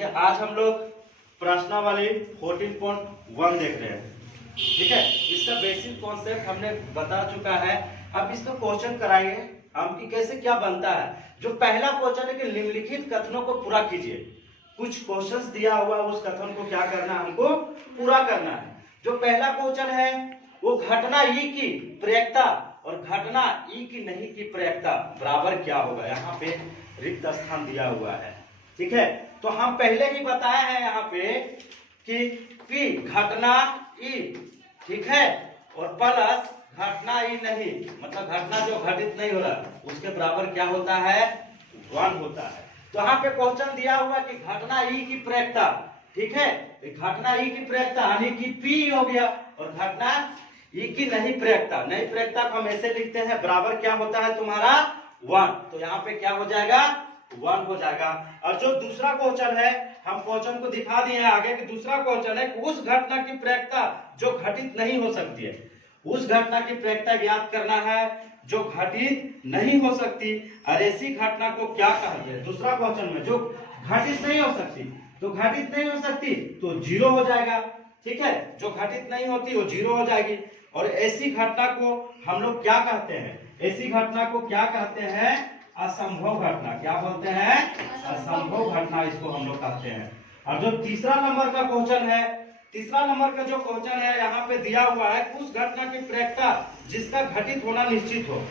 देखिए आज हम लोग प्रश्नावली 14.1 देख रहे हैं। ठीक है, इसका बेसिक कॉन्सेप्ट हमने बता चुका है। अब इसका क्वेश्चन कराएंगे हम कि कैसे क्या बनता है। जो पहला क्वेश्चन है कि निम्नलिखित कथनों को पूरा कीजिए। कुछ क्वेश्चंस दिया हुआ, उस कथन को क्या करना है, हमको पूरा करना है। जो पहला क्वेश्चन है वो घटना ई की प्रयेकता और घटना ई की नहीं की प्रयेकता बराबर क्या होगा। यहाँ पे रिक्त स्थान दिया हुआ है। ठीक है, तो हम पहले ही बताए हैं यहाँ पे कि पी घटना ई, ठीक है, और प्लस घटना ई नहीं, मतलब घटना जो घटित नहीं हो रहा उसके बराबर क्या होता है, 1 होता है। तो यहाँ पे क्वेश्चन दिया हुआ कि घटना ई की प्रयेकता, ठीक है, घटना ई की प्रयेकता यानी कि पी हो गया, और घटना ई की नहीं प्रयेकता, नहीं प्रयेकता को हम ऐसे लिखते हैं बराबर क्या होता है तुम्हारा 1। तो यहाँ पे क्या हो जाएगा, 1 हो जाएगा। और जो दूसरा क्वेश्चन है हम क्वेश्चन को दिखा दिए हैं आगे कि दूसरा क्वेश्चन है कि उस घटना की प्रयेकता जो घटित नहीं हो सकती है, उस घटना की प्रयेकता ज्ञात करना है जो घटित नहीं हो सकती। और ऐसी घटना को क्या कहा है दूसरा क्वेश्चन में, जो घटित नहीं हो सकती, तो घटित नहीं हो सकती तो 0 हो जाएगा। ठीक है, जो घटित नहीं होती वो 0 हो जाएगी। और ऐसी घटना को हम लोग क्या कहते हैं, ऐसी घटना को क्या कहते हैं, असंभव घटना। क्या बोलते हैं, असंभव घटना, इसको हम लोग कहते हैं। और जो तीसरा नंबर का क्वेश्चन है, तीसरा नंबर का जो क्वेश्चन है यहाँ पे दिया हुआ है उस घटना की प्रयेकता जिसका घटित होना निश्चित हो,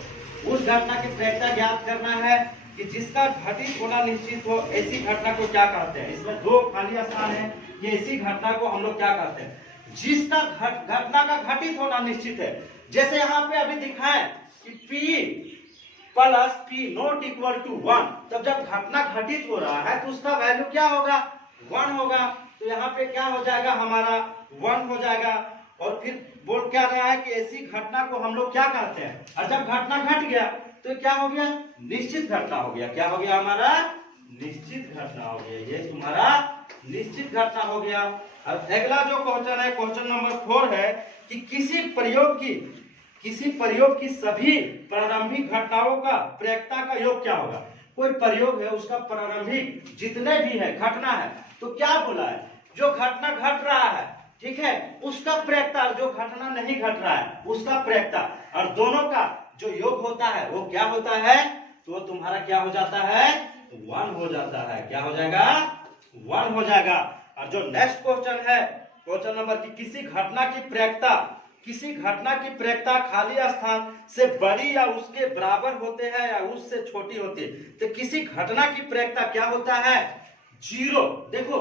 उस घटना की प्रयेकता ज्ञात करना है कि जिसका घटित होना निश्चित हो। ऐसी घटना को क्या कहते हैं, इसमें 2 खाली स्थान है। ये ऐसी घटना को हम लोग क्या कहते हैं, जिसका घटना का घटित होना निश्चित है। जैसे यहाँ पे अभी दिखाएं कि P plus P not equal to 1, तब जब घटना घटित हो रहा है तो उसका वैल्यू क्या होगा, 1 होगा। तो यहाँ पे क्या हो जाएगा, हमारा 1 हो जाएगा। और फिर बोल क्या रहा है कि ऐसी घटना को हम लोग क्या कहते हैं, और जब घटना घट गया तो क्या हो गया, निश्चित घटना हो गया। क्या हो गया, हमारा निश्चित घटना हो गया। ये तुम्हारा निश्चित घटना हो गया। अब अगला जो क्वेश्चन है, क्वेश्चन नंबर 4 है कि किसी प्रयोग की सभी प्रारंभिक घटनाओं का प्रयेकता का योग क्या होगा। कोई प्रयोग है, उसका प्रारंभिक जितने भी है घटना है, तो क्या बोला है, जो घटना घट रहा है, ठीक है, उसका प्रयेकता, और जो घटना नहीं घट रहा है उसका प्रयेकता, और दोनों का जो योग होता है वो क्या होता है, तो तुम्हारा क्या हो जाता है, 1 हो जाता है। क्या हो जाएगा, 1 हो जाएगा। और जो नेक्स्ट क्वेश्चन है, क्वेश्चन नंबर की किसी घटना की प्रयेकता खाली स्थान से बड़ी या उसके बराबर होते हैं या उससे छोटी होती है। तो किसी घटना की प्रयेकता क्या होता है, 0। देखो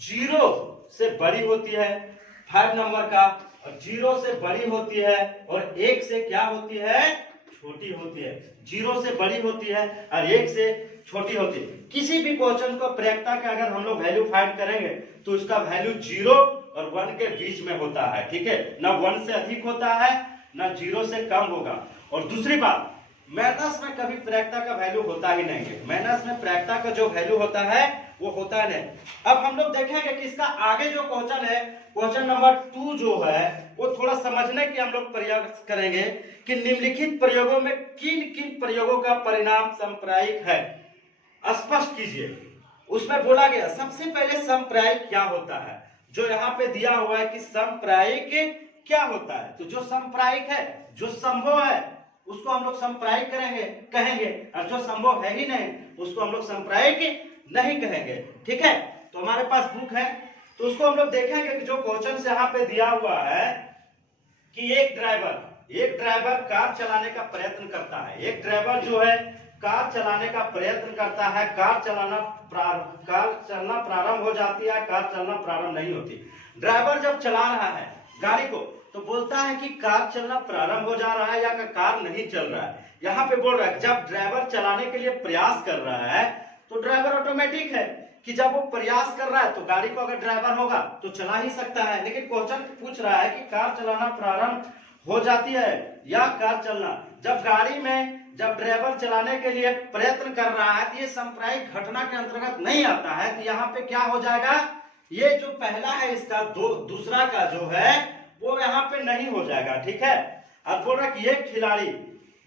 0 से बड़ी होती है 5 नंबर का, और 0 से बड़ी होती है, और 1 से क्या होती है, छोटी होती है। 0 से बड़ी होती है और 1 से छोटी होती है। किसी भी क्वेश्चन को प्रयेकता का अगर हम लोग वैल्यू फाइंड करेंगे तो उसका वैल्यू 0 और 1 के बीच में होता है। ठीक है, ना 1 से अधिक होता है ना 0 से कम होगा। और दूसरी बात, माइनस में कभी प्रयेकता का वैल्यू होता ही नहीं है। माइनस में प्रयेकता का जो वैल्यू होता है वो होता नहीं। अब हम लोग देखेंगे कि इसका आगे जो क्वेश्चन है, क्वेश्चन नंबर 2 जो है वो थोड़ा समझने की हम लोग प्रयास करेंगे कि निम्नलिखित प्रयोगों में किन किन प्रयोगों का परिणाम सांप्रायिक है, स्पष्ट कीजिए। उसमें बोला गया सबसे पहले सांप्रायिक क्या होता है, जो यहाँ पे दिया हुआ है कि सांप्रायिक क्या होता है। तो जो सांप्रायिक है, जो संभव है, उसको हम लोग सांप्रायिक कहेंगे, और जो संभव है ही नहीं उसको हम लोग सांप्रायिक नहीं कहेंगे। ठीक है, तो हमारे पास बुक है तो उसको हम लोग देखेंगे कि जो क्वेश्चन से यहाँ पे दिया हुआ है कि एक ड्राइवर कार चलाने का प्रयत्न करता है। एक ड्राइवर जो है कार चलाने का प्रयत्न करता है, कार चलना प्रारंभ हो जाती है, कार चलना प्रारंभ नहीं होती। ड्राइवर जब चला रहा है गाड़ी को तो बोलता है कि कार चलना प्रारंभ हो जा रहा है या कार नहीं चल रहा है। यहाँ पे बोल रहा है जब ड्राइवर चलाने के लिए प्रयास कर रहा है तो ड्राइवर ऑटोमेटिक है कि जब वो प्रयास कर रहा है तो गाड़ी को अगर ड्राइवर होगा तो चला ही सकता है। लेकिन क्वेश्चन पूछ रहा है कि कार चलाना प्रारंभ हो जाती है या कार चलना, जब गाड़ी में जब ड्राइवर चलाने के लिए प्रयत्न कर रहा है तो ये सांप्रायिक घटना के अंतर्गत नहीं आता है। तो यहाँ पे क्या हो जाएगा, ये जो पहला है इसका दूसरा का जो है वो यहाँ पे नहीं हो जाएगा। ठीक है, अब बोल रहा कि ये खिलाड़ी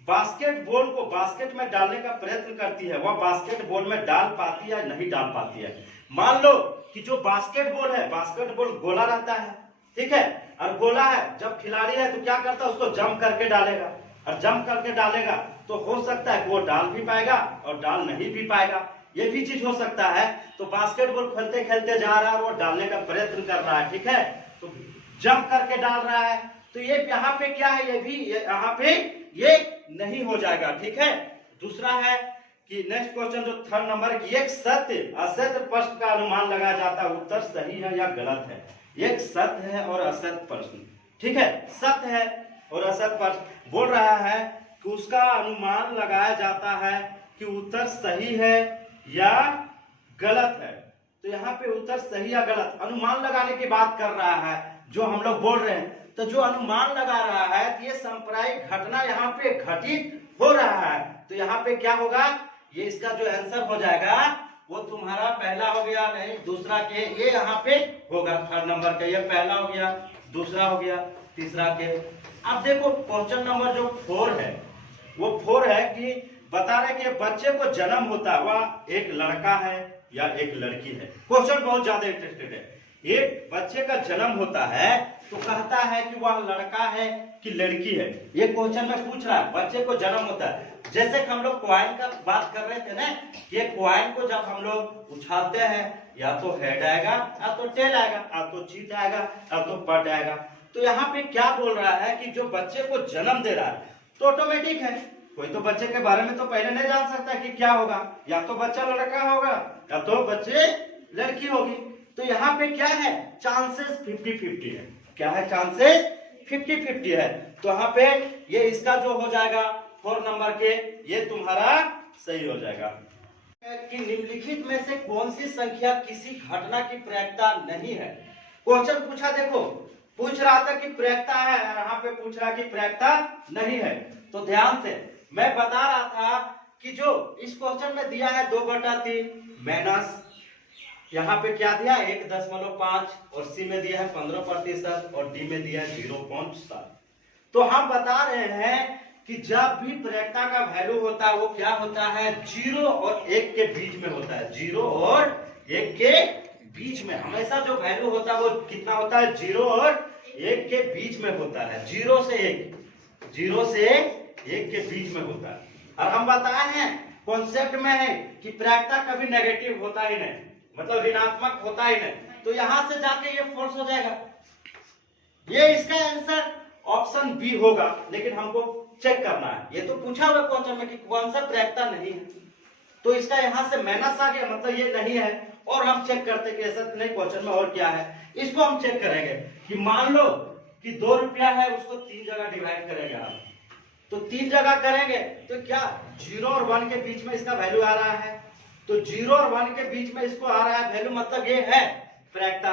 बास्केटबॉल को बास्केट में डालने का प्रयत्न करती है, वह बास्केटबॉल में डाल पाती है या नहीं डाल पाती है। मान लो कि जो बास्केटबॉल है, बास्केटबॉल गोला रहता है, ठीक है, और गोला है, जब खिलाड़ी है तो क्या करता है, उसको जंप करके डालेगा, और जंप करके डालेगा तो हो सकता है कि वो डाल भी पाएगा और डाल नहीं भी पाएगा, ये भी चीज हो सकता है। तो बास्केटबॉल खेलते खेलते जा रहा है और वो डालने का प्रयत्न कर रहा है, ठीक है, तो जंप करके डाल रहा है, तो ये यहाँ पे क्या है, ये भी यहाँ पे ये नहीं हो जाएगा, ठीक है। दूसरा है कि नेक्स्ट क्वेश्चन जो थर्ड नंबर की, एक सत्य असत्य प्रश्न का अनुमान लगाया जाता है, उत्तर सही है या गलत है। एक सत्य है और असत्य प्रश्न, ठीक है, सत्य है और असत्य प्रश्न बोल रहा है कि उसका अनुमान लगाया जाता है कि उत्तर सही है या गलत है। तो यहाँ पे उत्तर सही या गलत अनुमान लगाने की बात कर रहा है जो हम लोग बोल रहे हैं। तो जो अनुमान लगा रहा है कि ये सांप्रदायिक घटना यहाँ पे घटित हो रहा है, तो यहाँ पे क्या होगा, ये इसका जो आंसर हो जाएगा वो तुम्हारा पहला हो गया, नहीं दूसरा के, ये यहाँ पे होगा थर्ड नंबर का, ये पहला हो गया, दूसरा हो गया, तीसरा के। अब देखो क्वेश्चन नंबर जो 4 है, वो 4 है कि बता रहे कि बच्चे को जन्म होता है वह एक लड़का है या एक लड़की है। क्वेश्चन बहुत ज्यादा इंटरेस्टेड है। एक बच्चे का जन्म होता है तो कहता है कि वह लड़का है कि लड़की है, ये क्वेश्चन में पूछ रहा है। बच्चे को जन्म होता है, जैसे कि हम लोग कॉइन का बात कर रहे थे ना, ये कॉइन को जब हम लोग उछालते हैं या तो हेड आएगा या तो टेल आएगा, या तो चीट आएगा या तो पट आएगा। तो यहाँ पे क्या बोल रहा है कि जो बच्चे को जन्म दे रहा है तो ऑटोमेटिक है, कोई तो बच्चे के बारे में तो पहले नहीं जान सकता कि क्या होगा, या तो बच्चा लड़का होगा या तो बच्चे लड़की होगी। तो यहाँ पे क्या है, चांसेस 50-50 है। क्या है, चांसेस 50-50 है। तो यहाँ पे ये इसका जो हो जाएगा 4 नंबर के, ये तुम्हारा सही हो जाएगा कि निम्नलिखित में से कौन सी संख्या किसी घटना की प्रयोक्ता नहीं है। क्वेश्चन पूछा, देखो पूछ रहा था कि प्रयोक्ता है, यहाँ पे पूछ रहा कि प्रयोक्ता नहीं है। तो ध्यान से मैं बता रहा था कि जो इस क्वेश्चन में दिया है 2/3 माइनस यहाँ पे क्या दिया 1.5 और सी में दिया है 15% और डी में दिया है 0.7। तो हम बता रहे हैं कि जब भी प्रयोक्ता का वैल्यू होता है वो क्या होता है, 0 और 1 के बीच में होता है। 0 और 1 के बीच में हमेशा जो वैल्यू होता है वो कितना होता है, 0 और 1 के बीच में होता है। 0 से 1 के बीच में होता है। और हम बताए हैं कॉन्सेप्ट में है कि प्रयोक्ता कभी नेगेटिव होता ही नहीं, मतलब ऋणात्मक होता ही नहीं। तो यहां से जाके ये फॉल्स हो जाएगा, ये इसका आंसर ऑप्शन बी होगा। लेकिन हमको चेक करना है, ये तो पूछा हुआ क्वेश्चन में कि कौन सा प्रयोक्ता नहीं है, तो इसका यहां से माइनस आ गया, मतलब ये नहीं है। और हम चेक करते कि ऐसा नहीं क्वेश्चन में और क्या है, इसको हम चेक करेंगे कि मान लो कि 2 रुपया है, उसको 3 जगह डिवाइड करेंगे आप, तो 3 जगह करेंगे तो क्या 0 और 1 के बीच में इसका वैल्यू आ रहा है, तो 0 और 1 के बीच में इसको आ रहा है वैल्यू, मतलब ये है प्रयोक्ता।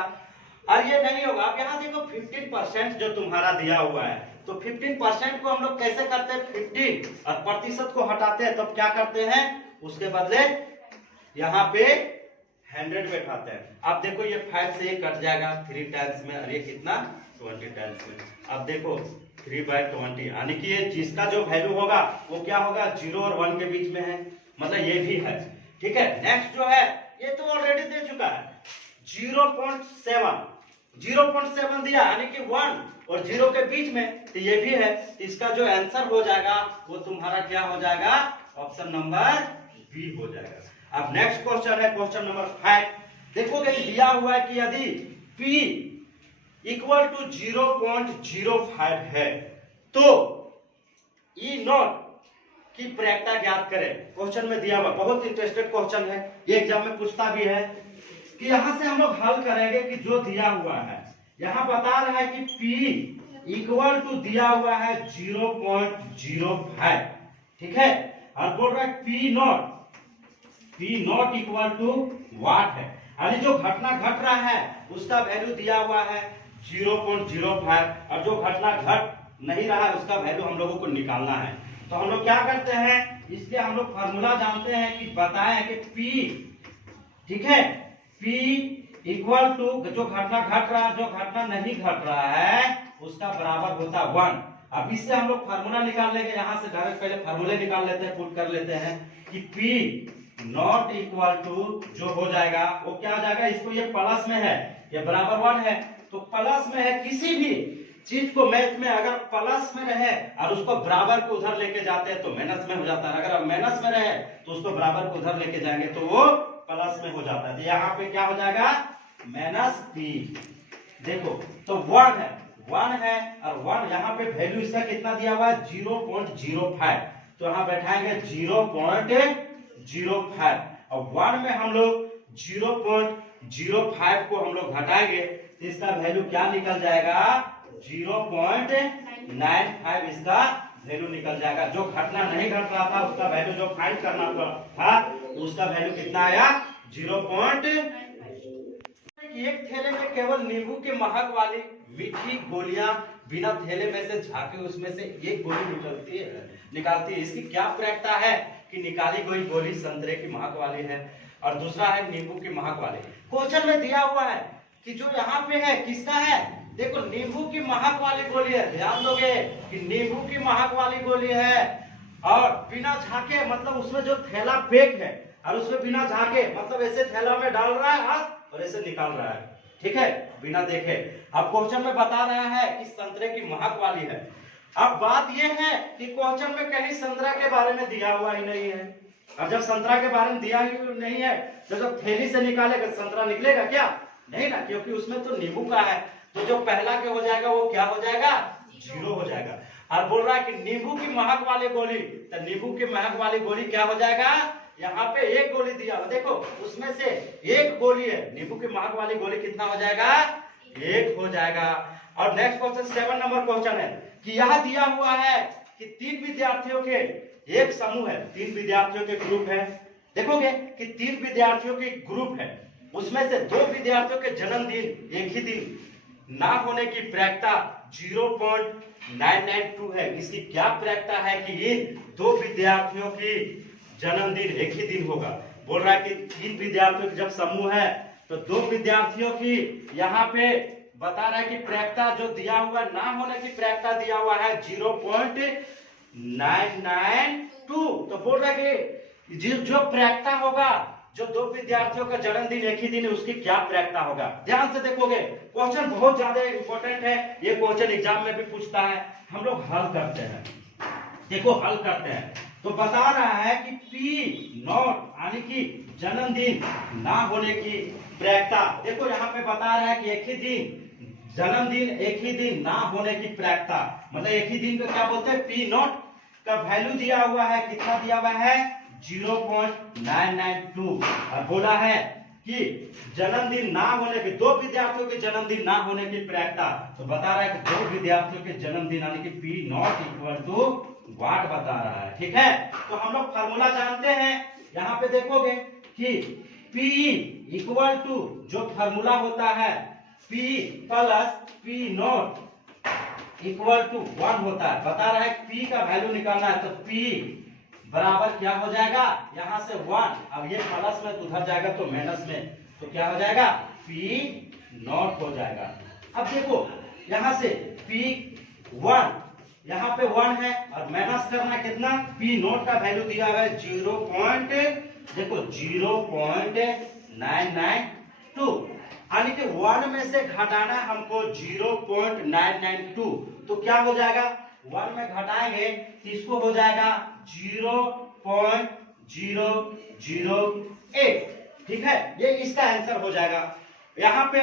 और ये नहीं होगा। आप यहाँ देखो 15% जो तुम्हारा दिया हुआ है, तो 15% को हम लोग कैसे करते हैं, 15 और प्रतिशत को हटाते हैं, तब क्या करते हैं, उसके बदले यहाँ पे 100 बैठाते हैं। अब देखो ये 5 से ये कट जाएगा 3 टाइम्स में, और ये कितना 20 टाइम्स में। अब देखो 3/20, यानी कि ये जिसका जो वैल्यू होगा वो क्या होगा, 0 और 1 के बीच में है, मतलब ये भी है, ठीक है। नेक्स्ट जो है ये तो ऑलरेडी दे चुका है 0.7 दिया, यानी कि 1 और 0 के बीच में, तो ये भी है। इसका जो आंसर हो जाएगा वो तुम्हारा क्या हो जाएगा, ऑप्शन नंबर बी हो जाएगा। अब नेक्स्ट क्वेश्चन है क्वेश्चन नंबर 5। देखोगे कि दिया हुआ है कि यदि P = 0.05 है तो E0 की प्रयोक्ता ज्ञात करें। क्वेश्चन में दिया हुआ, बहुत इंटरेस्टेड क्वेश्चन है, ये एग्जाम में पूछता भी है कि यहां से हम लोग हल करेंगे कि जो दिया हुआ है, यहां बता रहा है कि P = दिया हुआ है 0.05, ठीक है, और बोल रहा है P0 = वाट है, यानी जो घटना घट रहा है उसका वैल्यू दिया हुआ है 0.05, और जो घटना घट नहीं रहा है उसका वैल्यू हम लोगों को निकालना है। तो हम लोग क्या करते हैं, इसके हम लोग फार्मूला जानते हैं कि बताएं कि P, ठीक है, P = जो घटना घट रहा है, जो घटना नहीं घट रहा है उसका बराबर होता है 1। अब इससे हम लोग फार्मूला निकाल लेंगे, यहां से डायरेक्ट पहले फार्मूले निकाल लेते हैं, पुट कर लेते हैं कि P नॉट इक्वल टू जो हो जाएगा वो क्या हो जाएगा, इसको ये प्लस में है, ये बराबर 1 है, तो प्लस में है। किसी भी चीज को मैथ में अगर प्लस में रहे और उसको बराबर को उधर लेके जाते हैं तो माइनस में हो जाता है, अगर माइनस में रहे तो उसको बराबर को उधर लेके जाएंगे तो वो प्लस में हो जाता है। तो यहाँ पे क्या हो जाएगा, माइनस पी। देखो तो 1 है और 1 यहाँ पे वैल्यू इसका कितना दिया हुआ है 0.05, तो यहाँ बैठाएंगे 0.05 और 1 में हम लोग 0.05 को हम लोग घटाएंगे तो इसका वैल्यू क्या निकल जाएगा 0.95 इसका वैल्यू निकल जाएगा। जो घटना नहीं घट रहा था उसका वैल्यू जो फाइंड करना था उसका वैल्यू कितना आया 0. एक थैले में केवल नींबू के महक वाली मीठी गोलियां बिना थैले में से झाके उसमें से एक गोली निकालती है। इसकी क्या प्रक्रिया है कि निकाली गई गोली संतरे की महक वाली है और दूसरा है नींबू की महक वाली। क्वेश्चन में दिया हुआ है कि जो यहाँ पे है किसका है, देखो नींबू की महक वाली गोली है। ध्यान दोगे कि नींबू की महक वाली गोली है और बिना झाके मतलब उसमें जो थैला पैक है और उसमें बिना झाके मतलब ऐसे थैला में डाल रहा है हाथ और ऐसे निकाल रहा है, ठीक है, बिना देखे। अब क्वेश्चन में बता रहा है कि संतरे की महक वाली है। अब बात यह है कि क्वेश्चन में कहीं संतरा के बारे में दिया हुआ ही नहीं है और जब संतरा के बारे में दिया ही नहीं है तो जब थैली से निकालेगा संतरा निकलेगा क्या, नहीं ना, क्योंकि उसमें तो नींबू का है। तो जो पहला के हो जाएगा वो क्या हो जाएगा 0 हो जाएगा। और बोल रहा है कि नींबू की महक वाली गोली, तो नींबू की महक वाली गोली क्या हो जाएगा, यहाँ पे एक गोली दिया हुआ, देखो उसमें से एक गोली है, नींबू की महक वाली गोली कितना हो जाएगा 1 हो जाएगा। और नेक्स्ट क्वेश्चन 7 नंबर क्वेश्चन है कि यह दिया हुआ है कि 3 विद्यार्थियों के एक समूह है, 3 विद्यार्थियों के ग्रुप है। देखोगे कि 3 विद्यार्थियों के ग्रुप है, उसमें से 2 विद्यार्थियों के जन्मदिन एक ही दिन ना होने की प्रक्रिया 0.992 है। इसकी क्या प्रक्रिया है कि इन 2 विद्यार्थियों की जन्मदिन एक ही दिन होगा। बोल रहा है कि 3 विद्यार्थियों की जब समूह है तो 2 विद्यार्थियों की यहाँ पे बता रहा है कि प्रक्रिया जो दिया हुआ ना होने की प्रक्रिया दिया हुआ है 0.992। तो बोल रहा है कि जो प्रक्रिया होगा जो 2 विद्यार्थियों का जन्मदिन एक ही दिन है उसकी क्या प्रक्रिया होगा। ध्यान से देखोगे क्वेश्चन बहुत ज्यादा इंपॉर्टेंट है, ये क्वेश्चन एग्जाम में भी पूछता है, हम लोग हल करते हैं। देखो हल करते हैं तो बता रहा है कि P नॉट यानी कि जन्मदिन ना होने की प्रक्रिया। देखो यहाँ पे बता रहा है कि एक ही दिन जन्मदिन एक ही दिन ना होने की प्रक्रिया, मतलब एक ही दिन को क्या बोलते हैं P नॉट का वैल्यू दिया हुआ है, कितना दिया हुआ है 0.992 और बोला है कि जन्मदिन ना होने के 2 विद्यार्थियों के जन्मदिन ना होने की प्रक्रिया। तो बता रहा है कि 2 विद्यार्थियों के जन्मदिन यानी कि P नॉट इक्वल टू वाट बता रहा है, ठीक है। तो हम लोग फार्मूला जानते हैं, यहाँ पे देखोगे कि P इक्वल टू जो फार्मूला होता है P plus P not equal to 1 होता है। बता रहा है P का वैल्यू निकालना है तो P बराबर क्या हो जाएगा यहाँ से 1, अब ये प्लस में उधर जाएगा तो माइनस में, तो क्या हो जाएगा P नॉट हो जाएगा। अब देखो यहाँ से P1 यहाँ पे 1 है और माइनस करना कितना, P नॉट का वैल्यू दिया हुआ है 0.992 यानी कि 1 में से घटाना हमको 0.992, तो क्या हो जाएगा 1 में घटाएंगे तो इसको हो जाएगा 0.008, ठीक है, ये इसका आंसर हो जाएगा। यहाँ पे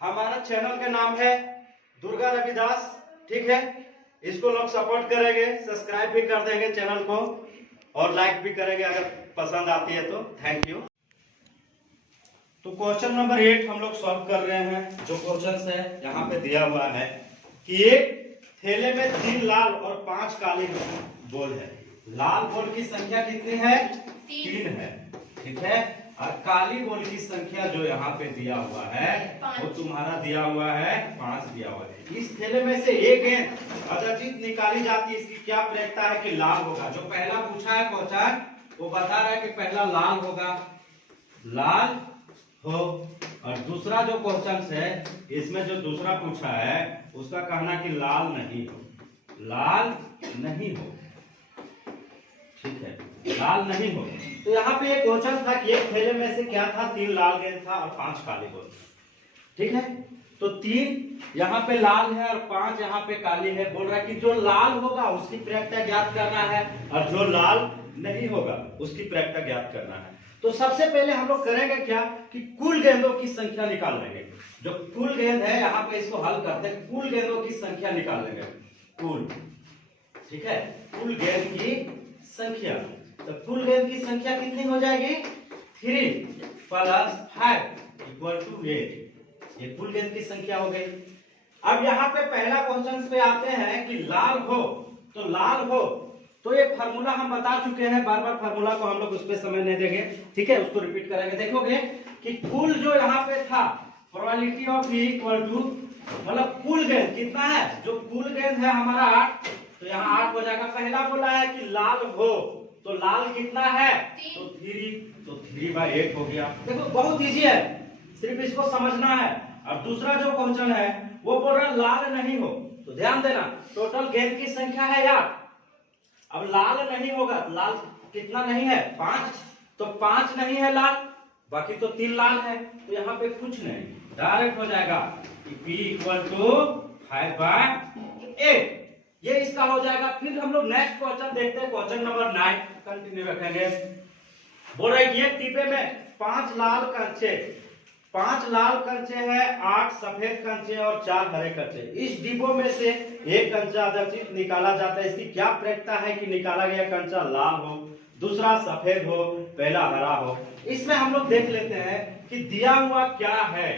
हमारा चैनल का नाम है दुर्गा रविदास, ठीक है, इसको लोग सपोर्ट करेंगे, सब्सक्राइब भी कर देंगे चैनल को और लाइक भी करेंगे अगर पसंद आती है तो। Thank you. तो क्वेश्चन नंबर 8 हम लोग सॉल्व कर रहे हैं। जो क्वेश्चन है यहाँ पे दिया हुआ है कि एक थैले में 3 लाल और 5 काली बॉल है। लाल बॉल की संख्या कितनी है 3 है, ठीक है, और काली बॉल की संख्या जो यहाँ पे दिया हुआ है वो तुम्हारा दिया हुआ है 5 दिया हुआ है। इस थैले में से एक गेंद अदचित निकाली जाती है, इसकी क्या प्रक्रिया है कि लाल होगा। जो पहला पूछा है क्वेश्चन वो बता रहा है कि पहला लाल होगा, लाल हो, और दूसरा जो क्वेश्चन है इसमें जो दूसरा पूछा है उसका कहना कि लाल नहीं हो, लाल नहीं हो, ठीक है, लाल नहीं हो। तो यहाँ पे एक क्वेश्चन था कि एक थैले में से क्या था, 3 लाल गेंद था और 5 काले गेंद। ठीक है, तो 3 यहाँ पे लाल है और 5 यहाँ पे काली है। बोल रहा है कि जो लाल होगा उसकी प्रायिकता ज्ञात करना है और जो लाल नहीं होगा उसकी प्रायिकता ज्ञात करना है। तो सबसे पहले हम लोग करेंगे क्या कि कुल गेंदों की संख्या निकाल लेंगे। जो कुल गेंद है यहाँ पे इसको हल करते हैं, कुल गेंदों की संख्या निकाल लेंगे। कुल, ठीक है, कुल गेंद की संख्या। तो कुल गेंद की संख्या कितनी हो जाएगी, 3 + 5 = 8। ये कुल गेंद की संख्या हो गई। अब यहाँ पे पहला क्वेश्चन पे आते हैं कि लाल हो, तो लाल हो तो ये फार्मूला हम बता चुके हैं, बार बार फार्मूला को हम लोग उस पे समय नहीं देंगे। ठीक है, उसको रिपीट करेंगे। देखोगे कि कुल जो यहाँ पे था प्रोबेबिलिटी ऑफ E = मतलब कुल गेंद कितना है, जो कुल गेंद है हमारा 8, तो यहाँ 8 हो जाएगा। पहला बोला है कि लाल हो, तो लाल कितना है, तो 3/8 हो गया। देखो बहुत इजी है, सिर्फ इसको समझना है। और दूसरा जो क्वेश्चन है वो बोल रहा है लाल नहीं हो, तो ध्यान देना टोटल गेंद की संख्या है 8। अब लाल नहीं होगा, लाल कितना नहीं है, 5, तो 5 नहीं है लाल, बाकी तो 3 लाल है। तो यहाँ पे कुछ नहीं, डायरेक्ट हो जाएगा कि P = 5/8। ये इसका हो जाएगा। फिर हम लोग नेक्स्ट क्वेश्चन देखते हैं, क्वेश्चन नंबर 9 कंटिन्यू रखेंगे। बोल रहे कि एक डिब्बे में 5 लाल कंचे, 5 लाल कंचे हैं, 8 सफेद कंचे और 4 हरे कंचे। इस डिब्बों में से एक कंचा आदर्शित निकाला जाता है। इसकी क्या प्रायिकता है कि निकाला गया कंचा लाल हो, दूसरा सफेद हो, पहला हरा हो। इसमें हम लोग देख लेते हैं कि दिया हुआ क्या है।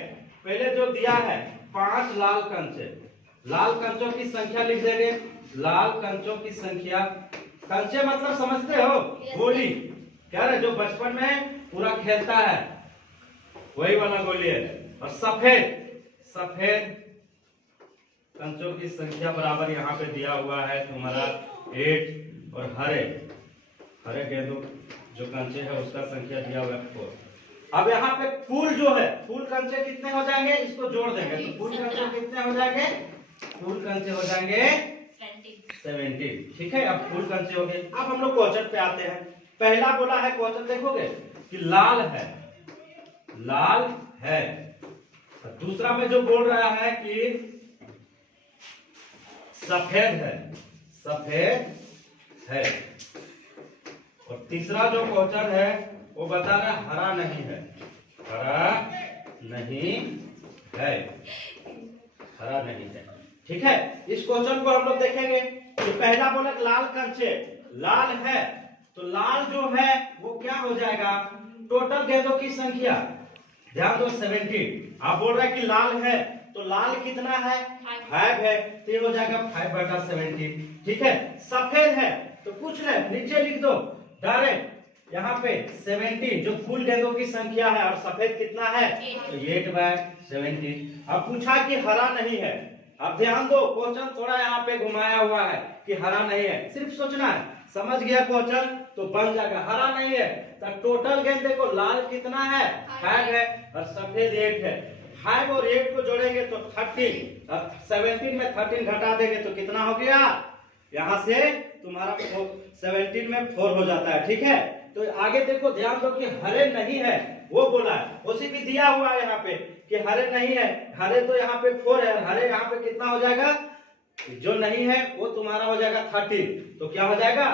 पहले जो दिया है 5 लाल कंचे, लाल कंचों की संख्या लिख देंगे। लाल कंचों की संख्या, कंचे मतलब समझते हो, गोली क्या है जो बचपन में पूरा खेलता है, वही वाला गोली है। और सफेद कंचों की संख्या बराबर यहाँ पे दिया हुआ है तुम्हारा 8, और हरे गेंदों जो कंचे है उसका संख्या दिया हुआ है 4। अब यहाँ पे फूल जो है, फूल कंचे कितने हो जाएंगे, इसको जोड़ देंगे तो फूल कंचे कितने हो जाएंगे, फूल कंचे हो जाएंगे 17। ठीक है, अब फूल कंचे हो गए। अब हम लोग क्वेश्चन पे आते हैं। पहला बोला है क्वेश्चन, देखोगे कि लाल है। दूसरा में जो बोल रहा है कि सफेद है। और तीसरा जो क्वेश्चन है वो बता रहा है हरा नहीं है। ठीक है, इस क्वेश्चन को हम लोग देखेंगे। तो पहला बोला लाल कंचे, लाल है, तो लाल जो है वो क्या हो जाएगा, टोटल गेंदों की संख्या, ध्यान दो 17। आप बोल रहे हैं कि लाल है, तो लाल कितना है, 5 है, तो ये हो जाएगा 5/17। ठीक है, सफेद है तो कुछ नहीं, नीचे लिख दो डायरेक्ट यहाँ पे 17 जो कुल गेंदों की संख्या है, और सफेद कितना है, तो 8/17। अब पूछा कि हरा नहीं है। अब ध्यान दो, क्वेश्चन थोड़ा यहाँ पे घुमाया हुआ है कि हरा नहीं है, सिर्फ सोचना है। समझ गया क्वेश्चन तो बन जाएगा। हरा नहीं है तो टोटल गेंद देखो, लाल कितना है, 5 है, और सफेद 8 है। 5 और 8 को जोड़ेंगे तो 13, और 17 में 13 घटा देंगे तो कितना हो गया, यहाँ से तुम्हारा 17 में 4 हो जाता है। ठीक है, तो आगे देखो, ध्यान दो कि हरे नहीं है, वो बोला है, उसी भी दिया हुआ है यहाँ पे कि हरे नहीं है। हरे तो यहाँ पे 4 है, हरे यहाँ पे कितना हो जाएगा, जो नहीं है वो तुम्हारा हो जाएगा 13, तो क्या हो जाएगा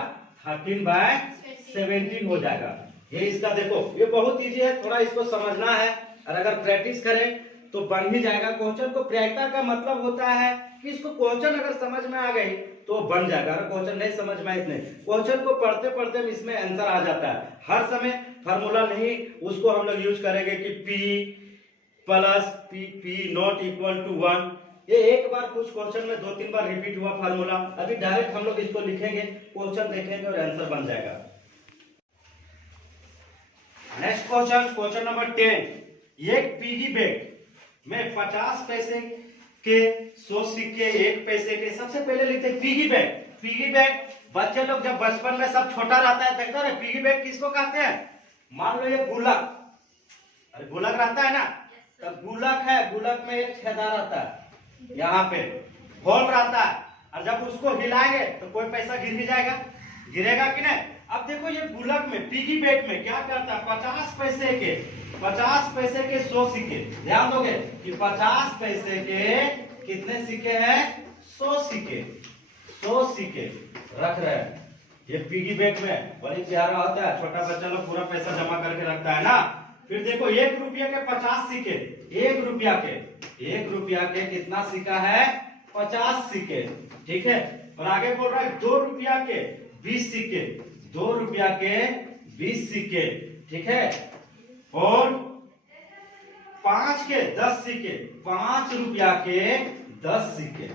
13/17 हो जाएगा। ये इसका देखो, ये बहुत इजी है, थोड़ा इसको समझना है, और अगर प्रैक्टिस करें तो बन ही जाएगा। क्वेश्चन को प्रायिकता का मतलब होता है कि इसको क्वेश्चन अगर समझ में आ गई तो बन जाएगा। अगर क्वेश्चन नहीं समझ में आए, इतने क्वेश्चन को पढ़ते पढ़ते इसमें आंसर आ जाता है। हर समय फार्मूला नहीं, उसको हम लोग यूज करेंगे कि P + P ≠ 1। ये एक बार कुछ क्वेश्चन में 2-3 बार रिपीट हुआ फार्मूला। अभी डायरेक्ट हम लोग इसको लिखेंगे, क्वेश्चन देखेंगे और आंसर बन जाएगा। Next question number 10। एक पिगी बैंक में 50 पैसे के 100 सिक्के, 1 पैसे के। सबसे पहले लिखते हैं पिगी बैंक। पिगी बैंक बच्चे लोग जब बचपन में सब छोटा रहता है, देखते हैं पिगी बैंक किसको कहते हैं। मान लो ये गुल्लक, अरे गुल्लक रहता है ना, तो गुल्लक है, गुल्लक में एक छेदा रहता है, यहाँ पे होल रहता है, और जब उसको हिलाएंगे तो कोई पैसा गिर ही जाएगा, गिरेगा कि नहीं। अब देखो ये गुल्लक में पिगी बैंक में क्या करता है, 50 पैसे के 100 सिक्के। ध्यान दोगे कि 50 पैसे के कितने सिक्के हैं, 100 सिक्के रख रहे हैं। ये पिगी बैंक में बड़ी प्यारा होता है, छोटा बच्चा लोग पूरा पैसा जमा करके रखता है ना। फिर देखो 1 रुपया के 50 सिक्के, 1 रुपया के कितना सिक्का है, 50 सिक्के। ठीक है, और आगे बोल रहा है 2 रुपया के 20 सिक्के, 2 रुपया के 20 सिक्के। ठीक है, और 5 के 10 सिक्के, 5 रुपया के 10 सिक्के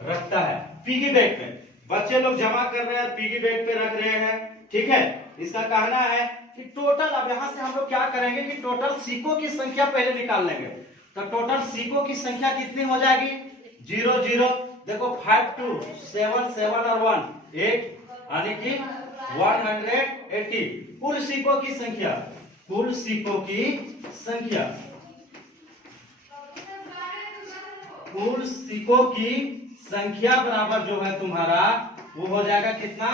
रखता है पिगी बैंक में। बच्चे लोग जमा कर रहे हैं, पिगी बैंक पे रख रहे हैं। ठीक है, इसका कहना है कि टोटल, अब यहां से हम लोग क्या करेंगे कि टोटल सिक्कों की संख्या पहले निकाल लेंगे। तो टोटल सिक्कों की संख्या कितनी हो जाएगी, 0 0। देखो 5 2 7 7 और 1 8, यानी कि 180। कुल सिक्कों की संख्या, बराबर जो है तुम्हारा वो हो जाएगा कितना,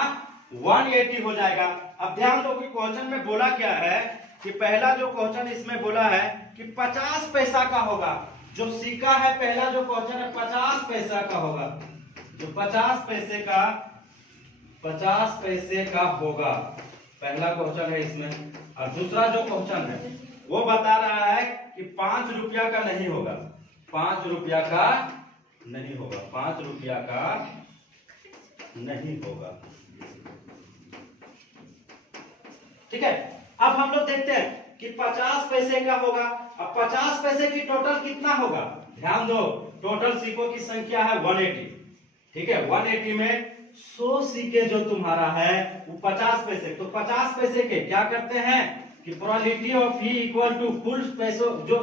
180 हो जाएगा। अब ध्यान दो कि क्वेश्चन में बोला क्या है कि पहला जो क्वेश्चन इसमें बोला है कि 50 पैसा का होगा। जो सिक्का है पहला जो क्वेश्चन है 50 पैसा का होगा, जो 50 पैसे का होगा, पहला क्वेश्चन है इसमें। और दूसरा जो क्वेश्चन है वो बता रहा है कि 5 रुपया का नहीं होगा, 5 रुपया का नहीं होगा, 5 रुपया का नहीं होगा। ठीक है, अब हम लोग देखते हैं कि 50 पैसे का होगा। अब 50 पैसे की टोटल कितना होगा, ध्यान दो, टोटल सिक्कों की संख्या है 180। ठीक है, 180 में 100 सिक्के जो तुम्हारा है वो 50 पैसे, तो 50 पैसे के क्या करते हैं कि probability of E equal to कुल पैसों जो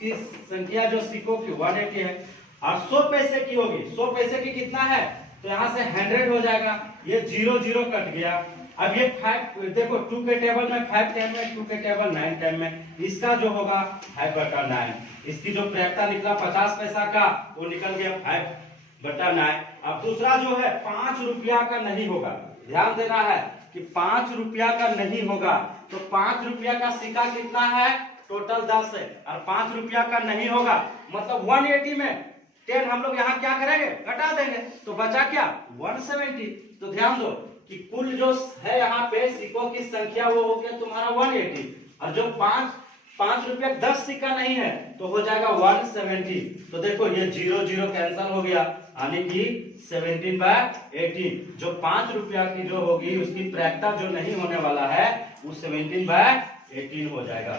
की संख्या जो सिक्कों की 180 है और 100 पैसे की होगी, 100 पैसे की कितना है, तो यहाँ से 100 हो जाएगा, ये 0 0 कट गया। अब ये 5 देखो 2 के टेबल में 5 टाइम में, 2 के टेबल 9 टाइम में, इसका जो होगा 5/9। इसकी जो प्रायिकता निकला 50 पैसा का वो निकल गया 5/9। अब दूसरा जो है 5 रुपया का नहीं होगा, ध्यान देना है कि 5 रुपया का नहीं होगा। तो 5 रुपया का सिक्का कितना है, टोटल 10 है, और 5 रुपया का नहीं होगा मतलब 180 में 10 हम लोग यहाँ क्या करेंगे, घटा देंगे, तो बचा क्या 170। तो ध्यान दो कि कुल जो है यहाँ पे सिक्कों की संख्या वो हो गया तुम्हारा 180, और जो 5 रुपया 10 सिक्का नहीं है तो हो जाएगा 170। तो देखो ये 0 0 कैंसिल हो गया, यानी कि 17/18। जो 5 रुपया की जो होगी उसकी प्रायिकता जो नहीं होने वाला है वो 17/18 हो जाएगा।